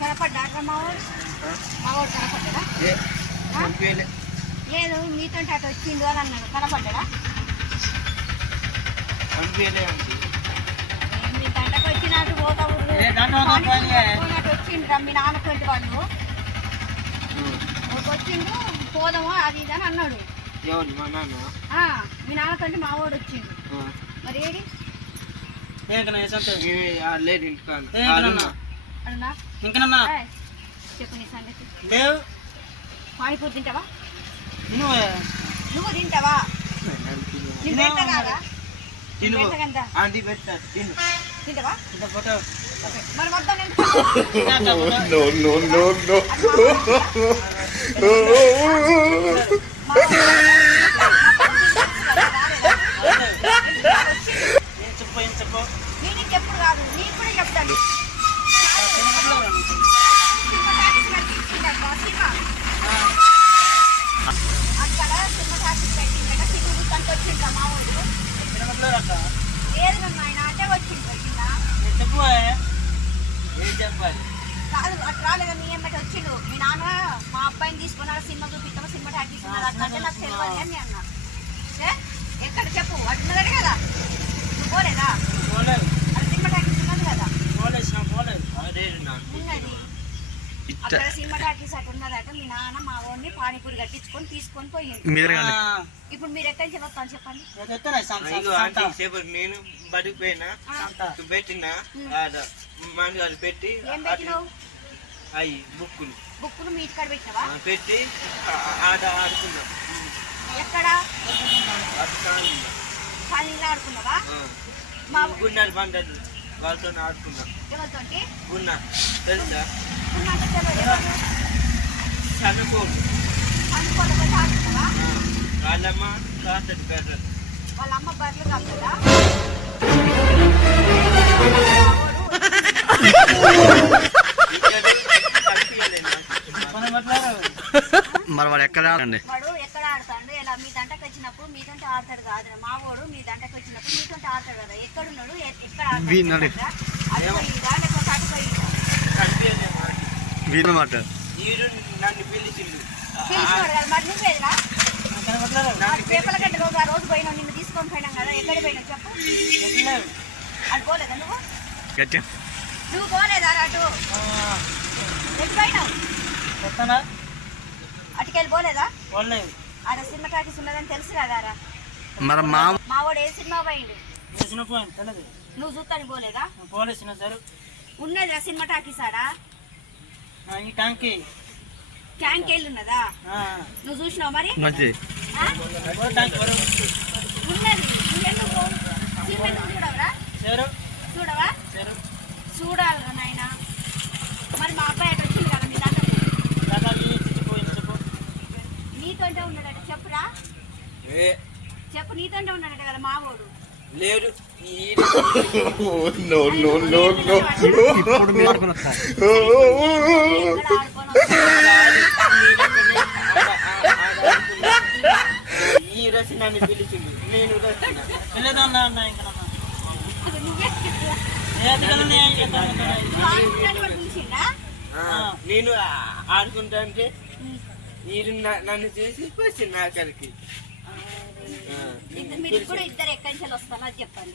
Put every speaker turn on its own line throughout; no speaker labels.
కనపడ్డా? అట్లా మావాడు మావాడు కనపడ్డా? లేదు మీతో అటు వచ్చిండు అని అన్నాడు. కనపడ్డా? మీ దండకు వచ్చినట్టు పోతా ఊరు
ఏ దండ ఉందా పోనీ?
పోయినట్టు వచ్చిండు మీ నాన్నటువంటి వాళ్ళు. ఒక వచ్చిండు పోదాము అది ఇది అని అన్నాడు.
మా నాన్న?
ఆ, మీ నాన్నకంటే మా వాడు వచ్చిండు. మరి ఏడి
ఏంకన్నా ఏ సంగతి?
మేమే ఆ లేదు ఇంటికాడ.
ఇంకనన్నా
చెప్పు నీ సంగతి.
లేవు.
పానీపూరి తింటావా?
నువ్వు
నువ్వు తింటావా?
తిను.
నీ పెట్ట కాదా?
తిను. ఆంటీ తిను.
తింటావా?
ఇంత ఫోటో.
మరి వద్దాం
no.
ఏం చెప్పు ఏం చెప్పు
నీకు చెప్పుడు కాదు నీకు కూడా చెప్తాను అక్కడ సినిమా టాకీస్ పెట్టిండట సినిమా గుర్తంత వచ్చిండ మా ఊరు
తినమట్లేరు అక్క
లేదు నన్ను ఆయన అంటే వచ్చిండు? మీ నాన్న మా అబ్బాయిని తీసుకుని ఆడ సినిమా చూపిస్తాము సినిమా టాకీస్ ఉన్నది అట్లా అంటే నాకు తెలియదు అని అన్నా ఏ? ఎక్కడ చెప్పు అటున్నదే కదా నువ్వు పోలేదా
పోలేదు
అది సినిమా టాకీస్ ఉన్నది కదా
పోలేసిన పోలేదు
అదే నా
ఉన్నది అక్కడ సినిమా టాకీస్ అటు ఉన్నదట మీ నాన్న మా వాడిని పానీపూరి కట్టించుకొని తీసుకొని పోయిండు. ఇప్పుడు మీరు ఎక్కడి నుంచి వస్తాను చెప్పండి.
నేను బడికి పోయినా పెట్టినా మంది పెట్టి అవి బుక్కులు.
బుక్కులు మీ ఇంటికాడ పెట్టినావా?
పెట్టి ఆడ ఆడుకున్నాం.
ఎక్కడ. ఖాళీలో ఆడుకున్నావా. మా
గున్నారు బండలు వాళ్ళతో ఆడుకున్నాం.
ఎవరితోటి?
గున్నా తెలుసా? చదువుకోడు వాళ్ళమ్మ తాతడి కర్రలు
వాళ్ళ అమ్మ బర్రెలు
పట్లేరు
మరి వాడు ఎక్కడ
వాడు ఎక్కడ ఆడతాడు? ఇలా మీ దంటకు వచ్చినప్పుడు మీతో ఆడతాడు కాదు మా వాడు మీ దంటకు వచ్చినప్పుడు మీతో ఆడతాడు కదా. ఎక్కడున్నాడు ఎ- ఎక్కడ ఆడతాడు?
వీరి మాట
వీడు నన్ను పిలిచిండు.
అటు పేపర్ల గంట రోజు ఆ రోజు పోయినావు నిన్ను తీసుకొని పోయినాం కదా ఎక్కడ పోయినావు చెప్పు అటు పోలేదా. నువ్వు నువ్వు పోలేదా అటు ఎటు పోయినావు అటుకెళ్ళి పోలేదా
పోలేదు
ఆడ సినిమా టాకీస్ ఉన్నదని తెలుసు కదా.
మరి మా
మా వాడు ఏ సినిమా పోయిండు నువ్వు చూస్తాను పోలేదా
పోలేసిన సార్
ఉన్నదిరా సినిమా టాకీస్ ఆడ?
ఈ ట్యాంకి
ఉన్నదా? నువ్వు చూసినావు మరి?
మంచిది.
ఉన్నది. చూడవురా?
చేరు
చూడవా?
చేరు
చూడాలిరా నాయన. మరి మా అబ్బాయి అటు వచ్చింది కదా మీ
చెప్పు
నీతోంటే ఉన్నాడట చెప్పురా.
ఏ.
చెప్పు నీతోంటే ఉన్నాడట కదా మా వాడు
ఈ
నో నో నో నో
ఎక్కడ ఆడుకొని వస్తాడు?
ఈ రసి నన్ను పిలిచిండు నేను
అన్న ఇంకా
పిలిచిండా?
నేను ఆడుకుంటా అంటే మీరు న- నన్ను చూసి వచ్చింది
వస్తారో అది చెప్పండి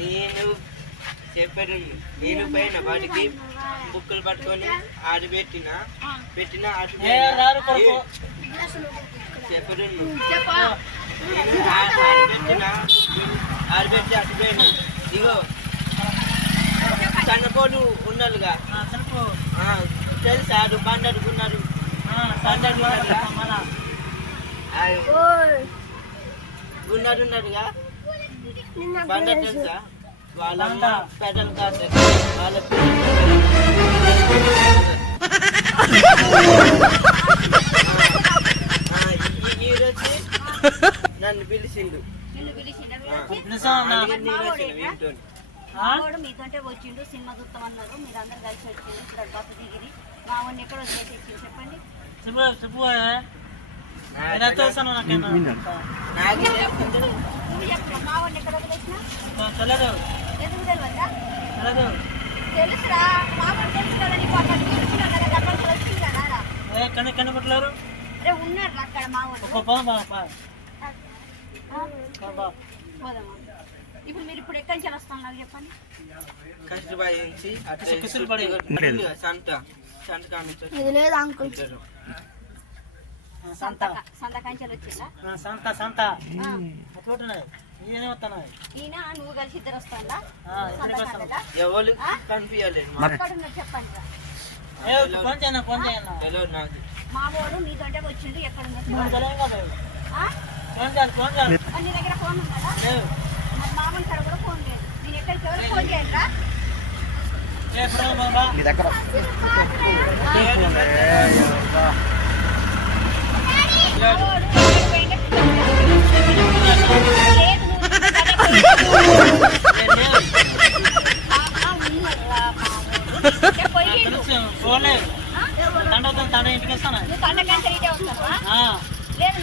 నేను చెప్పాడు నేను పైన వాటికి బుక్కులు పట్టుకొని ఆడి పెట్టిన పెట్టిన అటు
ఏ రారు కొడుకు.
చెప్పాడు
చెప్పా.
ఆడబెట్టిన ఆడబెట్టి అటు పోయిన ఇగో సన్నపోడు ఉన్నారుగా
ఆ, తెలుపు
ఆ, తెలుసా ఆడు బండడుకున్నారు
ఆ, సందడి మన
ఉన్నాడు ఉన్నాడుగా. పంట తెలుసా వాళ్ళ పెడల్ కాదు వాళ్ళ ఈరోజు
నన్ను
పిలిచిండు మీకంటే వచ్చిండు సినిమా గుర్తం అన్నారు మీరు కలిసి వచ్చిండు ఇప్పుడు బస్సు దిగిరి మా ఎక్కడ వచ్చేసి చెప్పండి
చెప్పు చెప్పు
తెలుసురా మా వాడు తెలుసు కదా నీకు అక్కడ చూసుకున్నాడు కదా అక్కడ వచ్చింది అరే ఉన్నారు అక్కడ మా వాడు
ఒక్క పోదాం బా బా. బా, బా.
పోదామా ఇప్పుడు మీరు ఇప్పుడు ఎక్కడి నుంచి వస్తాం నాకు చెప్పండి
నుంచి సంత సంత
ఇది లేదు అంకుల్.
సంత.
సంత. సంత కంచెలు వచ్చిందా?
ఆ, సంత సంత.
ఆ.
అట్లుంటున్నాయి ఈయనే వస్తున్నాయి
ఈయన నువ్వు కలిసి ఇద్దరు వస్తాందా?
ఎవరు? కనిపించలేదు
చెప్పండి మా వాడు నీతోటే వచ్చిండు ఎక్కడ నీ దగ్గర ఫోన్ మరి మామూలు కాడ కూడా ఫోన్ లేదు. నేను ఎక్కడికి ఎవరు ఫోన్ చేయండి రా
ఏ ఇప్పుడు బా, బా.
నీ దగ్గర
రాదు లేదు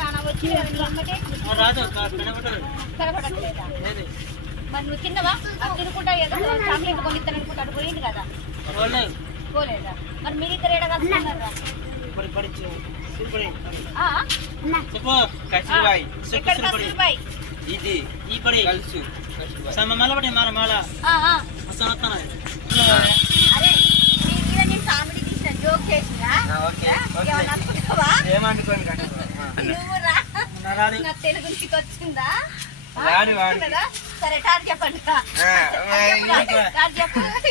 మరి నువ్వు తిన్నవా అది తినుకుంటా ఏదో చాక్లెట్ కొనిస్తాను అనుకుంటాడు పోయింది కదా
పోలేదా
మరి మీరిద్దరు ఏడ కలుసుకున్నారా
పడి
ఇది ఈ పడి. కలుసు
మళ్ళీ పడి మళ్ళీ?
సరే టార్ చెప్పండి చెప్పండి